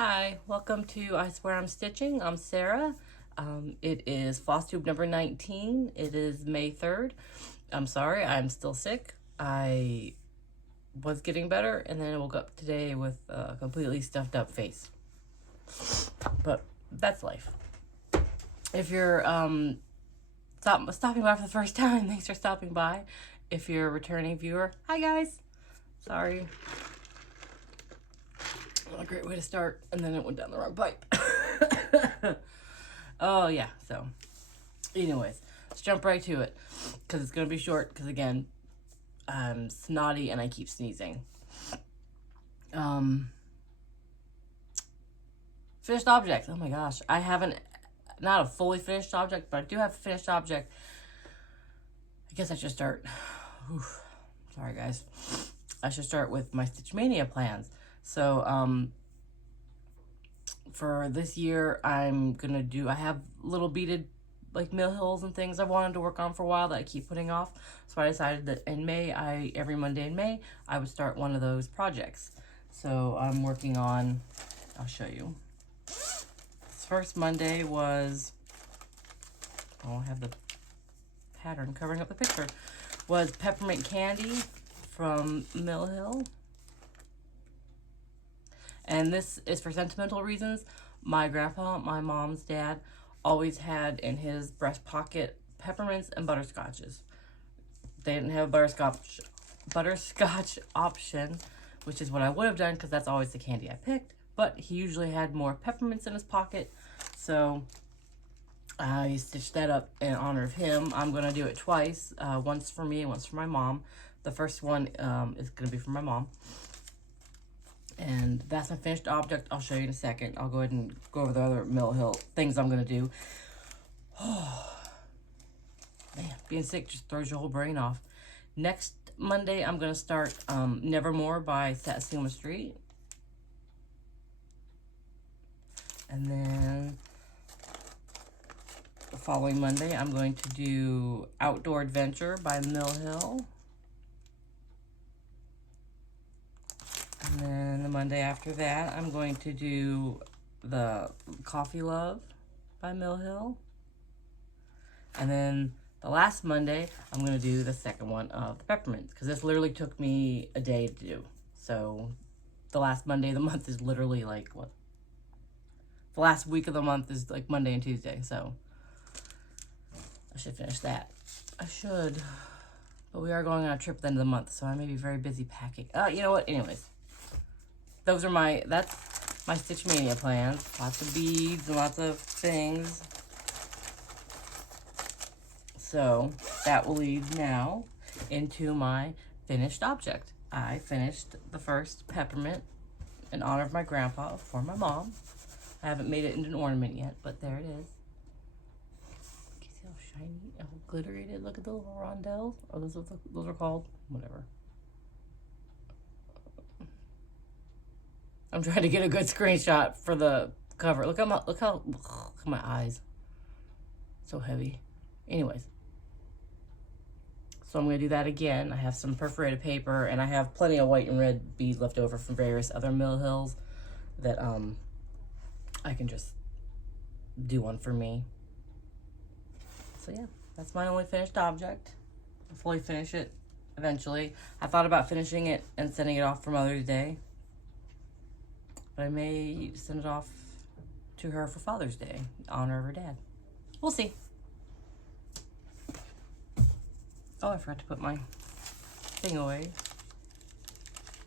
Hi, welcome to I Swear I'm Stitching. I'm Sarah. It is Flosstube number 19. It is May 3rd. I'm sorry, I'm still sick. I was getting better and then I woke up today with a completely stuffed up face. But that's life. If you're stopping by for the first time, thanks for stopping by. If you're a returning viewer, hi guys. Sorry. Not a great way to start, and then it went down the wrong pipe. Oh yeah, so anyways, let's jump right to it because it's gonna be short because again I'm snotty and I keep sneezing. Finished objects. Oh my gosh, I haven't, not a fully finished object, but I do have a finished object. I guess I should start. Oof, sorry guys, I should start with my Stitchmaynia plans. So for this year, I'm gonna do, I have little beaded like mill hills and things I've wanted to work on for a while that I keep putting off. So I decided that in May, every Monday in May, I would start one of those projects. So I'm working on, I'll show you. This first Monday was, oh, I have the pattern covering up the picture, was Peppermint Candy from Mill Hill. And this is for sentimental reasons. My grandpa, my mom's dad, always had in his breast pocket peppermints and butterscotches. They didn't have a butterscotch option, which is what I would have done because that's always the candy I picked. But he usually had more peppermints in his pocket. So I stitched that up in honor of him. I'm going to do it twice. Once for me and once for my mom. The first one is going to be for my mom. And that's my finished object. I'll show you in a second. I'll go ahead and go over the other Mill Hill things I'm going to do. Oh, man, being sick just throws your whole brain off. Next Monday, I'm going to start Nevermore by Satsuma Street. And then the following Monday, I'm going to do Outdoor Adventure by Mill Hill. And then the Monday after that, I'm going to do the Coffee Love by Mill Hill. And then the last Monday, I'm going to do the second one of the Peppermint, because this literally took me a day to do. So the last Monday of the month is literally like, what? The last week of the month is like Monday and Tuesday, so I should finish that. I should. But we are going on a trip at the end of the month, so I may be very busy packing. You know what? Anyways. Those are that's my Stitchmaynia plans. Lots of beads and lots of things. So that will lead now into my finished object. I finished the first peppermint in honor of my grandpa for my mom. I haven't made it into an ornament yet, but there it is. Can you see how shiny, how glittery it is? Look at the little rondelles. Oh, those are called? Whatever. I'm trying to get a good screenshot for the cover. Look at my eyes. So heavy. Anyways. So I'm going to do that again. I have some perforated paper and I have plenty of white and red beads left over from various other Mill Hills that I can just do one for me. So yeah, that's my only finished object. I'll fully finish it eventually. I thought about finishing it and sending it off for Mother's Day. But I may send it off to her for Father's Day, in honor of her dad. We'll see. Oh, I forgot to put my thing away.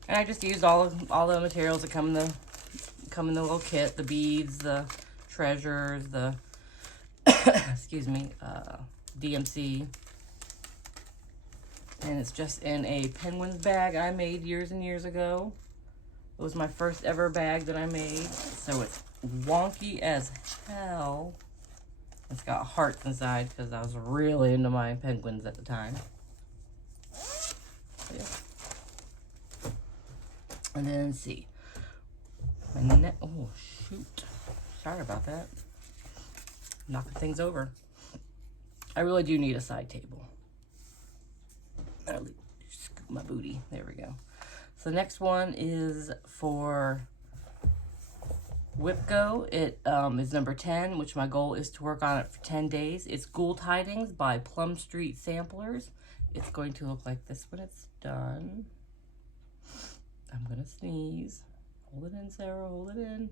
And I just used all the materials that come in the little kit: the beads, the treasures, the excuse me, DMC. And it's just in a penguins bag I made years and years ago. It was my first ever bag that I made, so it's wonky as hell. It's got hearts inside because I was really into my penguins at the time. So, yeah. And then let's see. Oh shoot! Sorry about that. Knocking things over. I really do need a side table. I'll scoop my booty. There we go. So the next one is for wipgo. It is number 10, which my goal is to work on it for 10 days. It's Ghoul Tidings by Plum Street Samplers. It's going to look like this when it's done. I'm gonna sneeze. Hold it in, Sarah, hold it in.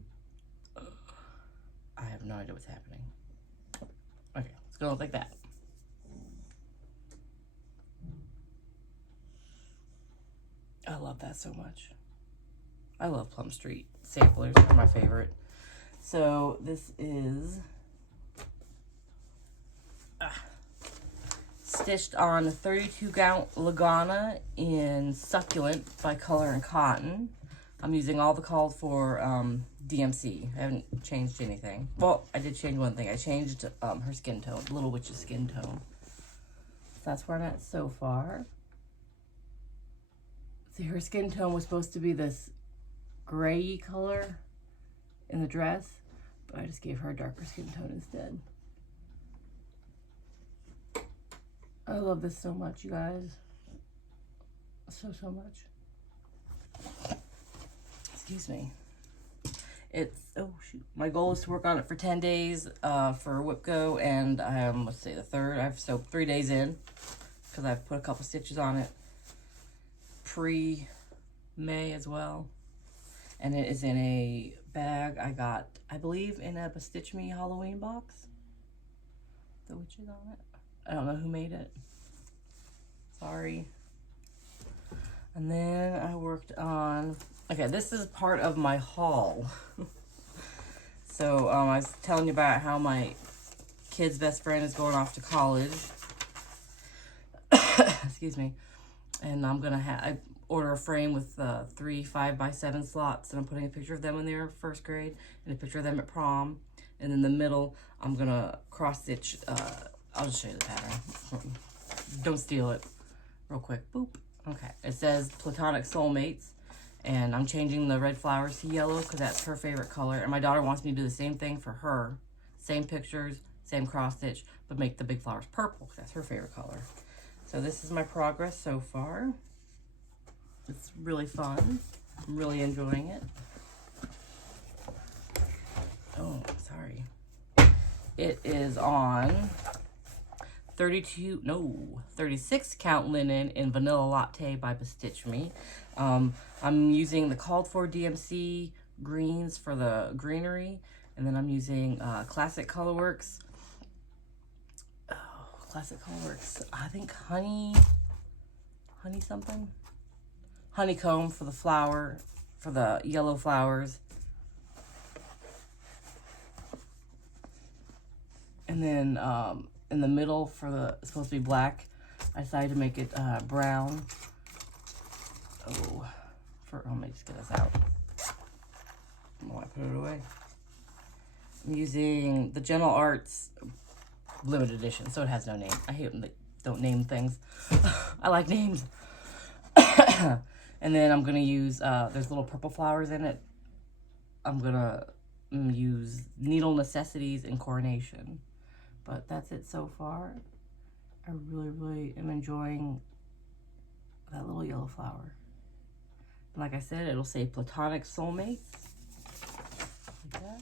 I have no idea what's happening. Okay, it's gonna look like that. I love that so much. I love Plum Street Samplers, they're my favorite. So this is stitched on 32 count Lagana in Succulent by Color and Cotton. I'm using all the called for DMC. I haven't changed anything. Well, I did change one thing. I changed her skin tone, Little Witch's skin tone. So that's where I'm at so far. See, her skin tone was supposed to be this gray color in the dress, but I just gave her a darker skin tone instead. I love this so much, you guys. So much. Excuse me. It's, oh shoot. My goal is to work on it for 10 days for wipgo, and let's say the 3rd. I have 3 days in because I've put a couple stitches on it pre-May as well. And it is in a bag I got, I believe, in a Stitchmaynia Halloween box. The witches on it. I don't know who made it. Sorry. And then I worked on, okay, this is part of my haul. So I was telling you about how my kid's best friend is going off to college. Excuse me. And I'm gonna I order a frame with 3 5x7 slots, and I'm putting a picture of them when they're in 1st grade and a picture of them at prom. And in the middle, I'm gonna cross stitch. I'll just show you the pattern. Don't steal it. Real quick. Boop. Okay. It says Platonic Soulmates, and I'm changing the red flowers to yellow because that's her favorite color. And my daughter wants me to do the same thing for her. Same pictures, same cross stitch, but make the big flowers purple because that's her favorite color. So this is my progress so far. It's really fun. I'm really enjoying it. Oh, sorry. It is on 36 count linen in Vanilla Latte by Bestitch Me. I'm using the called for DMC greens for the greenery, and then I'm using Classic Colorworks. Classic Colorworks, I think honey something? Honeycomb for the flower, for the yellow flowers. And then in the middle for the, it's supposed to be black, I decided to make it brown. Let me just get this out. I don't want to put it away. I'm using the Gentle Arts limited edition, so it has no name. I hate when they don't name things. I like names. And then I'm gonna use there's little purple flowers in it. I'm gonna use Needle Necessities and Coronation. But that's it so far. I really am enjoying that little yellow flower. And like I said, it'll say Platonic Soulmates. Like that.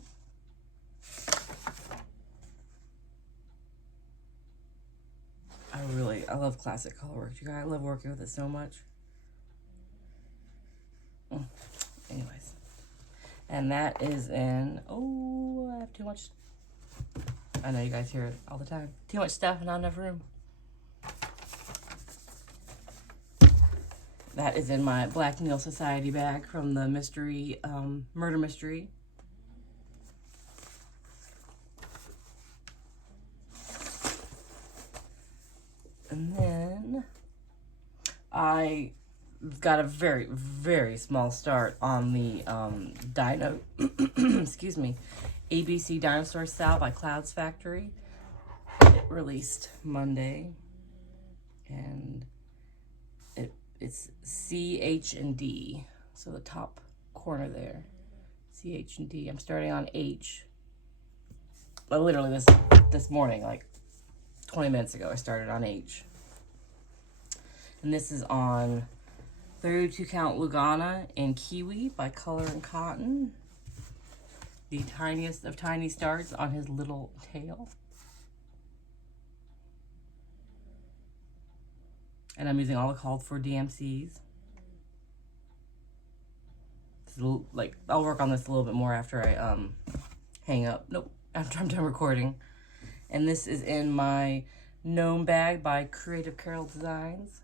I love Classic Colorworks. You guys, I love working with it so much. Anyways. And that is in, I have too much. I know you guys hear it all the time. Too much stuff and not enough room. That is in my Black Needle Society bag from the mystery, murder mystery. And then I got a very small start on the excuse me, ABC Dinosaur Style by Clouds Factory. It released Monday, and it's CH and D. So the top corner there, CH and D. I'm starting on H. Well, literally this morning, like 20 minutes ago, I started on H. And this is on 32 count Lugana in Kiwi by Color and Cotton. the tiniest of tiny stars on his little tail. And I'm using all the called for DMCs. Like, I'll work on this a little bit more after I hang up. Nope, after I'm done recording. And this is in my gnome bag by Creative Carol Designs.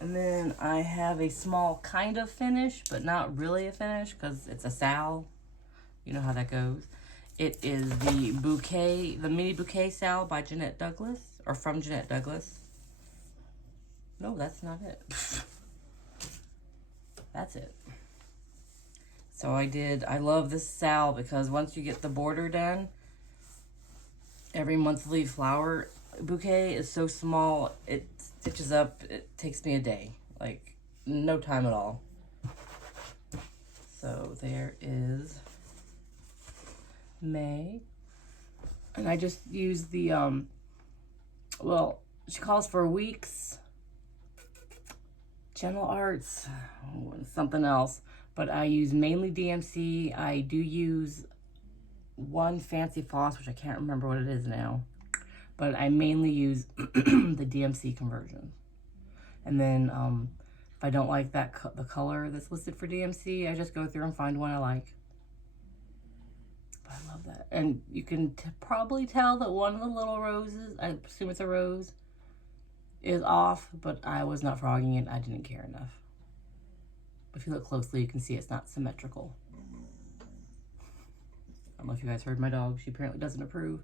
And then I have a small kind of finish, but not really a finish because it's a sal. You know how that goes. It is the bouquet, the mini bouquet sal by Jeanette Douglas, or from Jeanette Douglas. No, that's not it. That's it. So I love this sal because once you get the border done, every monthly flower bouquet is so small, it stitches up, it takes me a day. Like, no time at all. So there is May. And I just use the, well, she calls for weeks, Gentle Arts, something else. But I use mainly DMC. I do use one fancy floss, which I can't remember what it is now. But I mainly use the DMC conversion. And then if I don't like the color that's listed for DMC, I just go through and find one I like. But I love that. And you can probably tell that one of the little roses, I assume it's a rose, is off, but I was not frogging it. I didn't care enough. If you look closely, you can see it's not symmetrical. I don't know if you guys heard my dog. She apparently doesn't approve.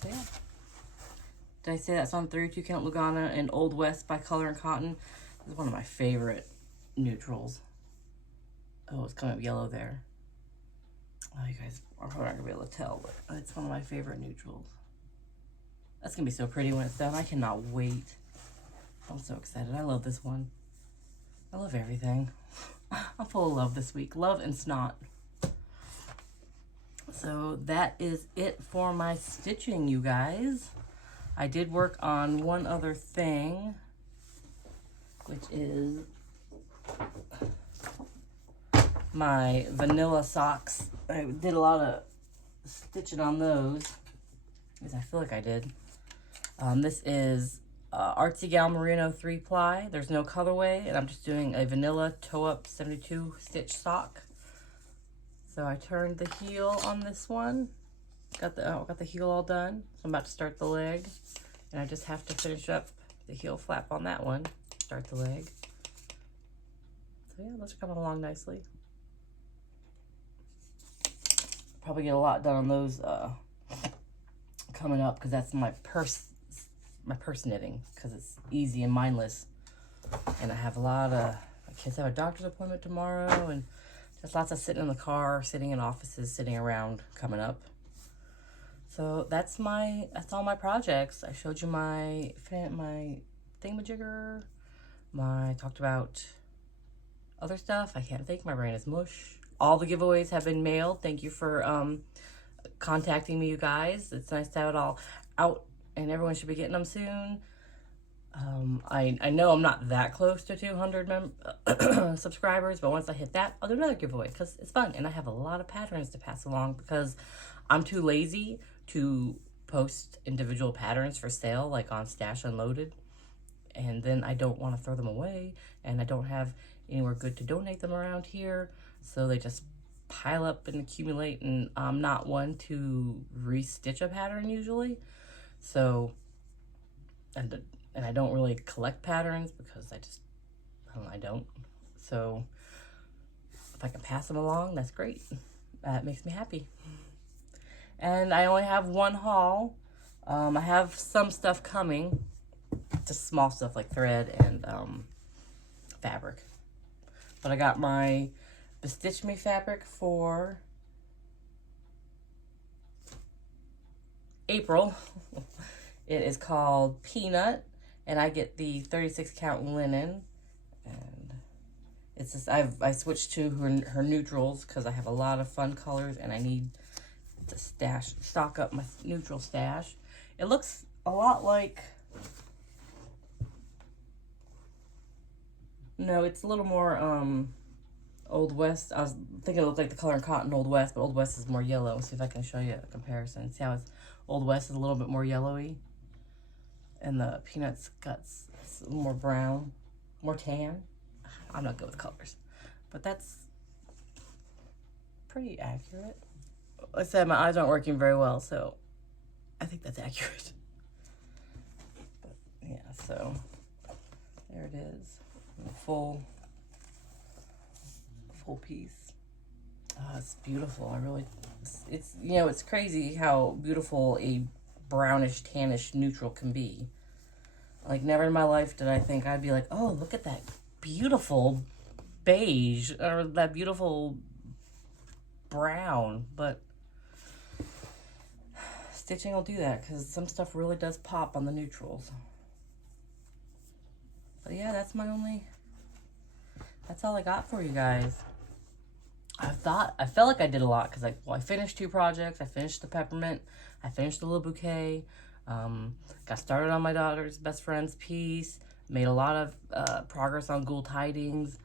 So yeah. Did I say that's on 32 Count Lugana and Old West by Color and Cotton? This is one of my favorite neutrals. Oh, it's coming up yellow there. Oh, you guys are probably not going to be able to tell, but it's one of my favorite neutrals. That's going to be so pretty when it's done. I cannot wait. I'm so excited. I love this one. I love everything. I'm full of love this week. Love and snot. So that is it for my stitching, you guys. I did work on one other thing, which is my vanilla socks. I did a lot of stitching on those, because I feel like I did. This is Artsy Gal Merino 3-ply. There's no colorway, and I'm just doing a vanilla toe-up 72 stitch sock. So I turned the heel on this one. Got the heel all done. So I'm about to start the leg, and I just have to finish up the heel flap on that one. Start the leg. So yeah, those are coming along nicely. Probably get a lot done on those coming up, because that's my purse knitting, because it's easy and mindless. And I have a lot of, my kids have a doctor's appointment tomorrow, and just lots of sitting in the car, sitting in offices, sitting around coming up. So that's all my projects. I showed you my thingamajigger. Talked about other stuff. I can't think, my brain is mush. All the giveaways have been mailed. Thank you for contacting me, you guys. It's nice to have it all out, and everyone should be getting them soon. I know I'm not that close to 200 subscribers, but once I hit that, I'll do another giveaway because it's fun. And I have a lot of patterns to pass along because I'm too lazy to post individual patterns for sale, like on Stash Unloaded. And then I don't want to throw them away, and I don't have anywhere good to donate them around here. So they just pile up and accumulate, and I'm not one to restitch a pattern usually. So, and I don't really collect patterns because I don't. So if I can pass them along, that's great. That makes me happy. And I only have one haul. I have some stuff coming, just small stuff like thread and fabric. But I got my Stitch Me fabric for April. It is called Peanut, and I get the 36 count linen. And it's just I switched to her neutrals because I have a lot of fun colors, and I need to stock up my neutral stash. It looks a lot like, no, it's a little more Old West. I was thinking it looked like the color in cotton Old West, but Old West is more yellow. Let's see if I can show you a comparison. See how Old West is a little bit more yellowy, and the Peanuts it's a little more brown, more tan. I'm not good with colors, but that's pretty accurate. Like I said, my eyes aren't working very well, so I think that's accurate. But yeah, so there it is, full piece. It's beautiful. It's you know, it's crazy how beautiful a brownish tannish neutral can be. Like, never in my life did I think I'd be like, oh, look at that beautiful beige or that beautiful brown. But stitching will do that, because some stuff really does pop on the neutrals. But yeah, that's all I got for you guys. I felt like I did a lot, because I finished 2 projects. I finished the Peppermint. I finished the little bouquet. Got started on my daughter's best friend's piece. Made a lot of progress on Ghoul Tidings.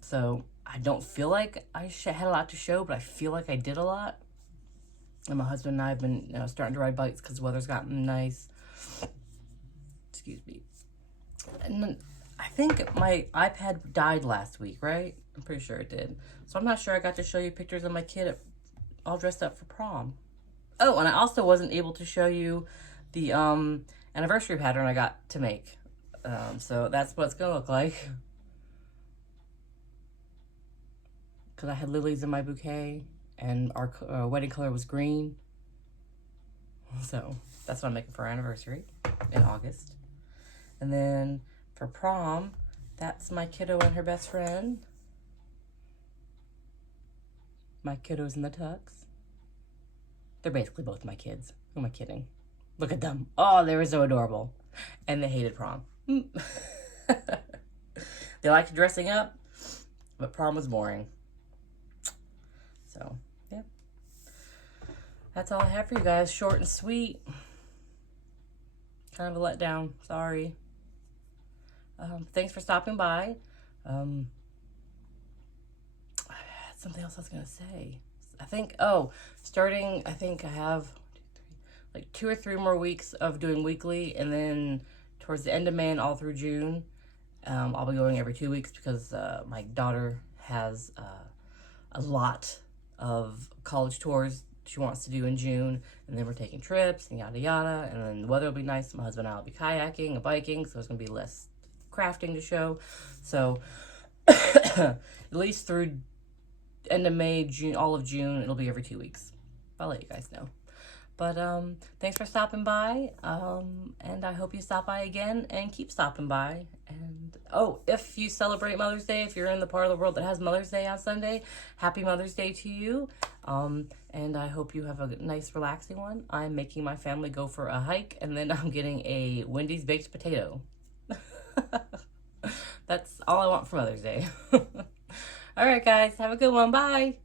So I don't feel like I had a lot to show, but I feel like I did a lot. And my husband and I have been starting to ride bikes because the weather's gotten nice. Excuse me. And then I think my iPad died last week, right? I'm pretty sure it did. So I'm not sure I got to show you pictures of my kid all dressed up for prom. Oh, and I also wasn't able to show you the anniversary pattern I got to make. So that's what it's going to look like. Because I had lilies in my bouquet, and our wedding color was green. So that's what I'm making for our anniversary in August. And then for prom, that's my kiddo and her best friend. My kiddos in the tux. They're basically both my kids. Who am I kidding? Look at them. Oh, they were so adorable. And they hated prom. They liked dressing up, but prom was boring. So, yeah. That's all I have for you guys. Short and sweet. Kind of a letdown. Sorry. Thanks for stopping by. I had something else I was going to say. I think I have like 2 or 3 more weeks of doing weekly, and then towards the end of May and all through June, I'll be going every 2 weeks, because my daughter has a lot of college tours she wants to do in June, and then we're taking trips and yada yada, and then the weather will be nice. My husband and I will be kayaking and biking, so there's going to be less crafting to show. So at least through end of May, June, all of June, it'll be every 2 weeks. I'll let you guys know. But thanks for stopping by, and I hope you stop by again and keep stopping by. And oh, if you celebrate Mother's Day, if you're in the part of the world that has Mother's Day on Sunday, happy Mother's Day to you. And I hope you have a nice, relaxing one. I'm making my family go for a hike, and then I'm getting a Wendy's baked potato. That's all I want for Mother's Day. All right, guys, have a good one. Bye.